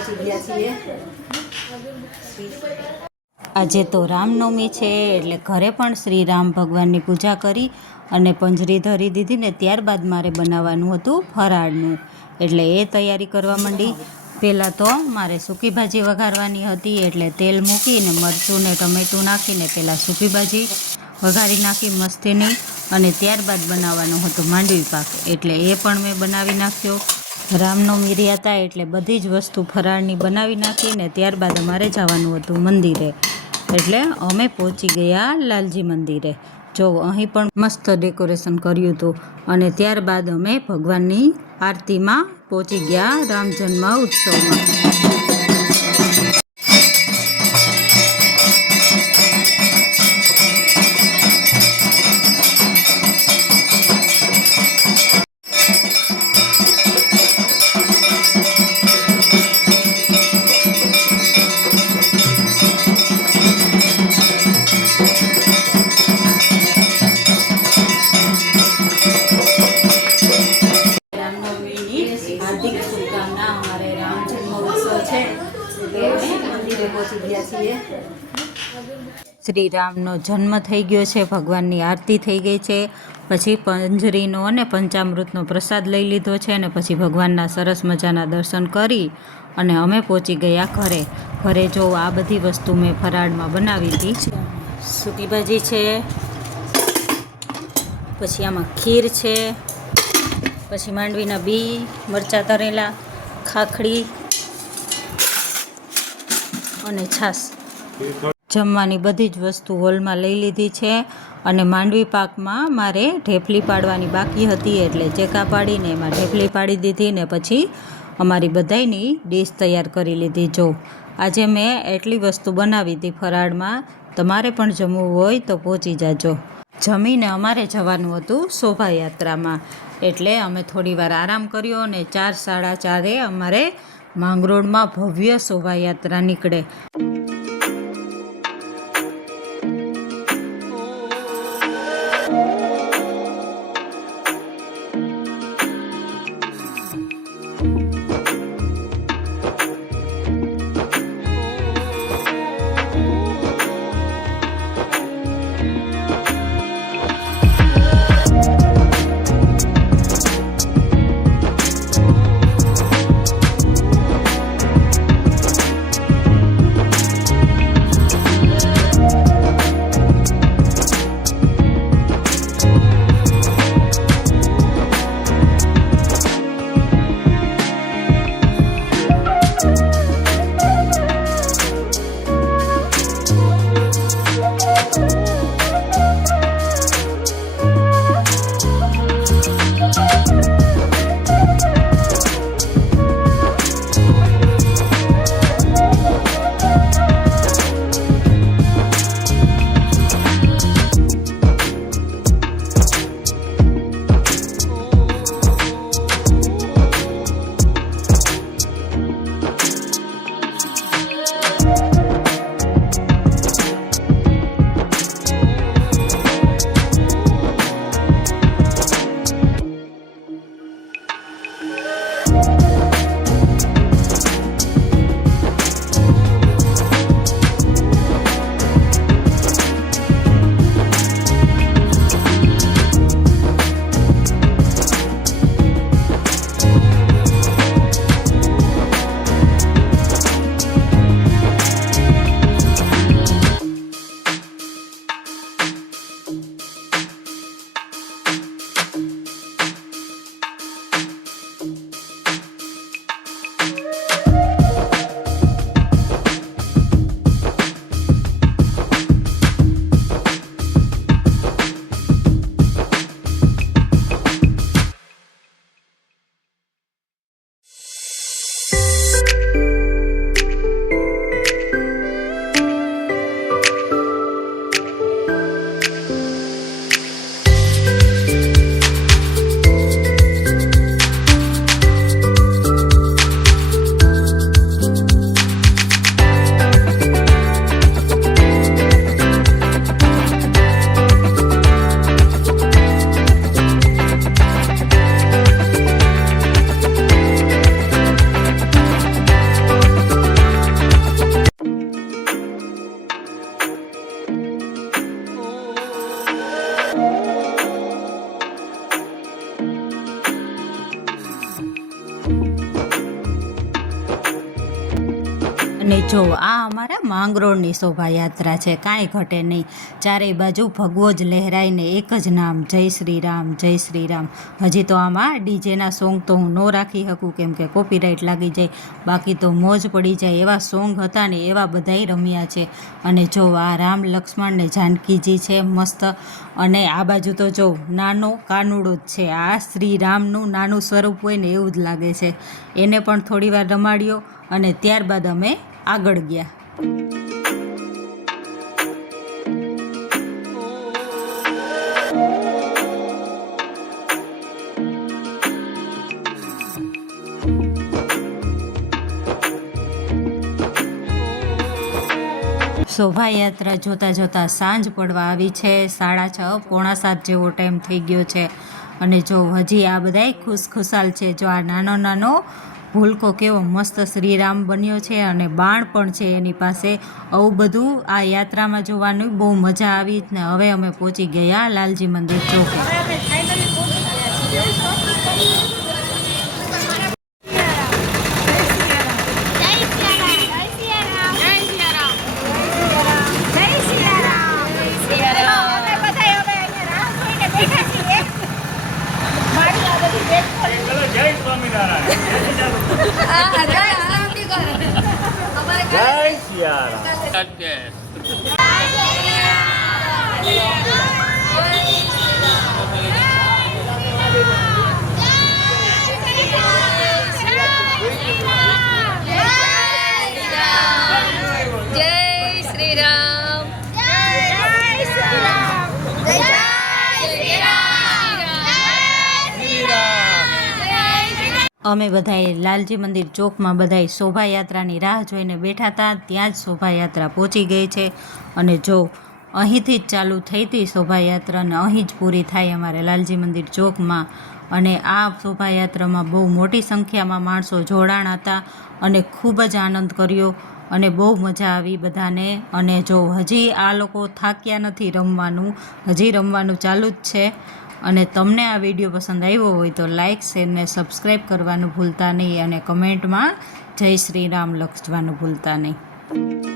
પહોંચી ગયા છીએ। આજે તો રામનવમી છે એટલે ઘરે પણ શ્રી રામ ભગવાનની પૂજા કરી અને પંજરી ધરી દીધી ને ત્યારબાદ મારે બનાવવાનું હતું ફરાળનું, એટલે એ તૈયારી કરવા માંડી। પહેલાં તો મારે સૂકી ભાજી વઘારવાની હતી એટલે તેલ મૂકીને મરચું ને ટમેટું નાખીને પહેલાં સૂકી ભાજી વઘારી નાખી મસ્તીની, અને ત્યારબાદ બનાવવાનું હતું માંડવી પાક, એટલે એ પણ મેં બનાવી નાખ્યો। રામનવમી રહ્યા હતા એટલે બધી જ વસ્તુ ફરાળની બનાવી નાખીને ત્યારબાદ અમારે જવાનું હતું મંદિરે, એટલે અમે પહોંચી ગયા લાલજી મંદિરે। જો અહીં પણ મસ્ત ડેકોરેશન કર્યું હતું અને ત્યારબાદ અમે ભગવાનની આરતીમાં પહોંચી ગયા રામ જન્મ ઉત્સવમાં। પહોંચી ગયા છીએ। શ્રી રામનો જન્મ થઈ ગયો છે, ભગવાનની આરતી થઈ ગઈ છે, પછી પંજરીનો અને પંચામૃતનો પ્રસાદ લઈ લીધો છે અને પછી ભગવાનના સરસ મજાના દર્શન કરી અને અમે પહોંચી ગયા ઘરે। ઘરે જો આ બધી વસ્તુ મેં ફરાળમાં બનાવી હતી। સૂકી ભાજી છે, પછી આમાં ખીર છે, પછી માંડવીના બી, મરચાં તરેલા, ખાખડી અને છાશ। જમવાની બધી જ વસ્તુ હોલમાં લઈ લીધી છે અને માંડવી પાકમાં મારે ઢેફલી પાડવાની બાકી હતી એટલે ચેકા પાડીને એમાં ઢેફલી પાડી દીધી ને પછી અમારી બધાયની ડીશ તૈયાર કરી લીધી। જો આજે મેં એટલી વસ્તુ બનાવી હતી ફરાળમાં, તમારે પણ જમવું હોય તો પહોંચી જાજો। જમીને અમારે જવાનું હતું શોભાયાત્રામાં, એટલે અમે થોડી વાર આરામ કર્યો અને 4 સાડા 4 અમારે માંગરોળમાં ભવ્ય શોભાયાત્રા નીકળે। જો આ અમારા માંગરોળની શોભાયાત્રા છે, કાંઈ ઘટે નહીં. ચારેય બાજુ ભગવો જ લહેરાઈને એક જ નામ, જય શ્રી રામ, જય શ્રી રામ. હજી તો આમાં ડીજેના સોંગ તો હું ન રાખી શકું કેમ કે કોપીરાઇટ લાગી જાય, બાકી તો મોજ પડી જાય એવા સોંગ હતા ને એવા બધાય રમ્યા છે. અને જો આ રામ લક્ષ્મણ ને જાનકીજી છે મસ્ત. અને આ બાજુ તો જો નાનો કાનુડો જ છે, આ શ્રી રામનું નાનું સ્વરૂપ હોય ને એવું જ લાગે છે. એને પણ થોડી વાર રમાડ્યો અને ત્યારબાદ અમે આગળ ગયા. શોભાયાત્રા જોતાં જોતાં સાંજ પડવા આવી છે. 6:30 પોણા 7 જેવો ટાઈમ થઈ ગયો છે. અને જો હજી આ બધાય ખુશખુશાલ છે. જો આ નાનો નાનો ભૂલકો કેવો મસ્ત શ્રીરામ બન્યો છે અને બાણ પણ છે એની પાસે. આવું બધું આ યાત્રામાં જોવાની બહુ મજા આવી ને હવે અમે પહોંચી ગયા લાલજી મંદિર ચોકે. અમે બધાએ લાલજી મંદિર ચોકમાં બધાએ શોભાયાત્રાની રાહ જોઈને બેઠા હતા. ત્યાં જ શોભાયાત્રા પહોંચી ગઈ છે. અને જો અહીંથી જ ચાલુ થઈ હતી શોભાયાત્રા અને અહીં જ પૂરી થાય અમારે લાલજી મંદિર ચોકમાં. અને આ શોભાયાત્રામાં બહુ મોટી સંખ્યામાં માણસો જોડાણ હતા અને ખૂબ જ આનંદ કર્યો અને બહુ મજા આવી બધાને. અને જો હજી આ લોકો થાક્યા નથી રમવાનું, હજી રમવાનું ચાલુ જ છે. અને તમને આ વિડીયો પસંદ આવ્યો હોય તો લાઇક, શેર ને સબસ્ક્રાઈબ કરવાનું ભૂલતા નહીં અને કમેન્ટમાં જય શ્રી રામ લખવાનું ભૂલતા નહીં.